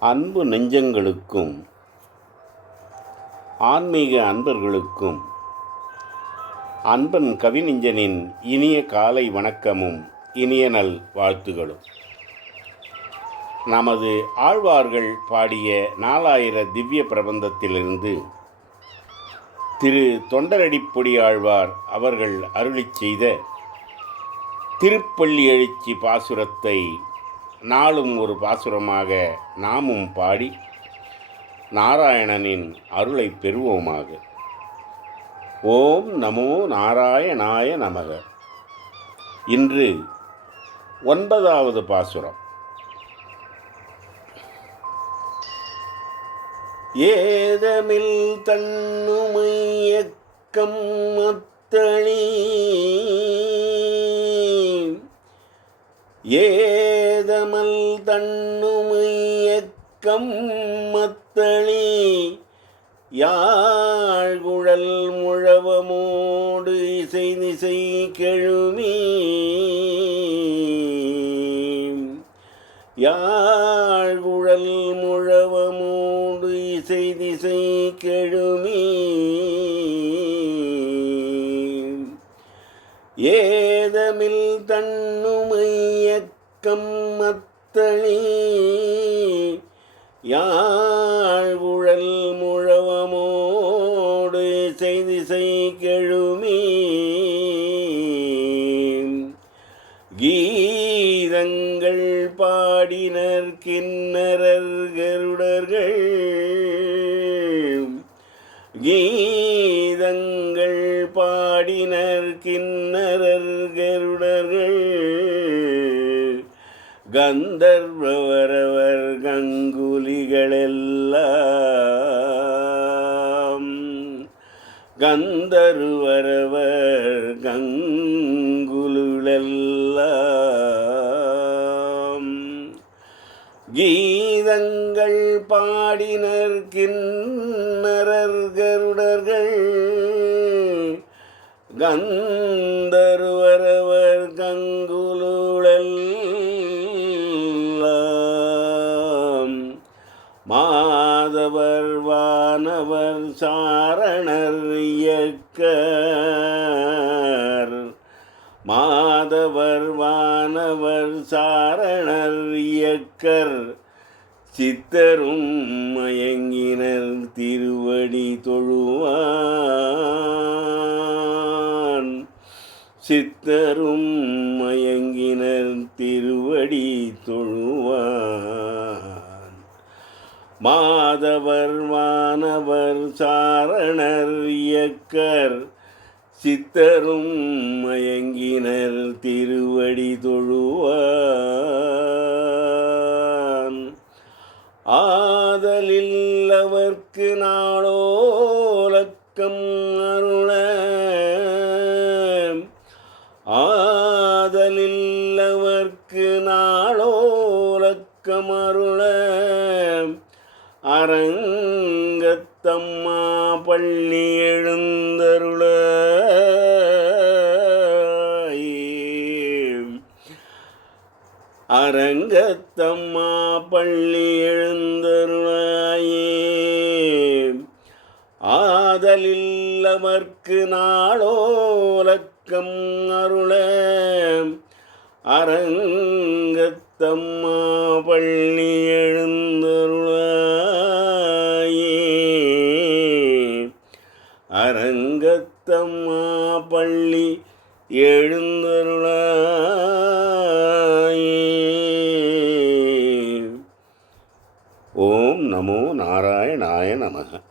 அன்பு நெஞ்சங்களுக்கும் ஆன்மீக அன்பர்களுக்கும் அன்பன் கவிநெஞ்சனின் இனிய காலை வணக்கமும் இனிய நல் வாழ்த்துகளும். நமது ஆழ்வார்கள் பாடிய நாலாயிர திவ்ய பிரபந்தத்திலிருந்து திரு தொண்டரடிப்பொடி ஆழ்வார் அவர்கள் அருளிச் செய்த திருப்பள்ளி எழுச்சி பாசுரத்தை நாளும் ஒரு பாசுரமாக நாமும் பாடி நாராயணனின் அருளை பெறுவோமாக. ஓம் நமோ நாராயணாய நமக. இன்று ஒன்பதாவது பாசுரம். ஏதமில் தன்னுமையக்கம் மத்தளி வேதமல் தன்னுமையக்கம் மத்தளி. யாழ்குழல் முழவமோடு இசை திசை கெழுமி யாழ்குழல் முழவமோடு இசை திசை கெழுமி ஏதமில் தன்னுமையக்கம் மத்தளி யாழ்வுழல் முழவமோடு இசை திசை கெழுமி கீதங்கள் பாடினர் கிண்ணரர் கருடர்கள். கீதங்கள் பாடினர் கிண்ணறர் கந்தர்வரவர் கங்குலிகளெல்லாம். கந்தருவரவர் கங்குலுளெல்லாம் கீதங்கள் பாடினர் கிண்ணரர் கருடர்கள். கந்தருவரவர் கங்கு மாதவர் வானவர் சாரணர் இயக்கர் சித்தரும் மயங்கினர் திருவடி தொழுவான். சித்தரும் மயங்கினர் திருவடி தொழுவான். மாதவர் வானவர் சாரணர் இயக்கர் சித்தரும் மயங்கினர் திருவடி தொழுவான். ஆதலில் அவர்க்கு நாளோலக்கம் அருள. ஆதலில் அவர்க்கு நாளோலக்கம் அருள. அரங்கத்தம்மா பள்ளி எழுந்த அரங்கத்தம்மா பள்ளி எழுந்தருளாயே. ஆதலில் அமர்க்கு நாளோலக்கம் அருள. அரங்கத்தம்மா பள்ளி எழுந்தருளாயே. அரங்கத்தம்மா பள்ளி எழுந்தருளா Ryan. I'm a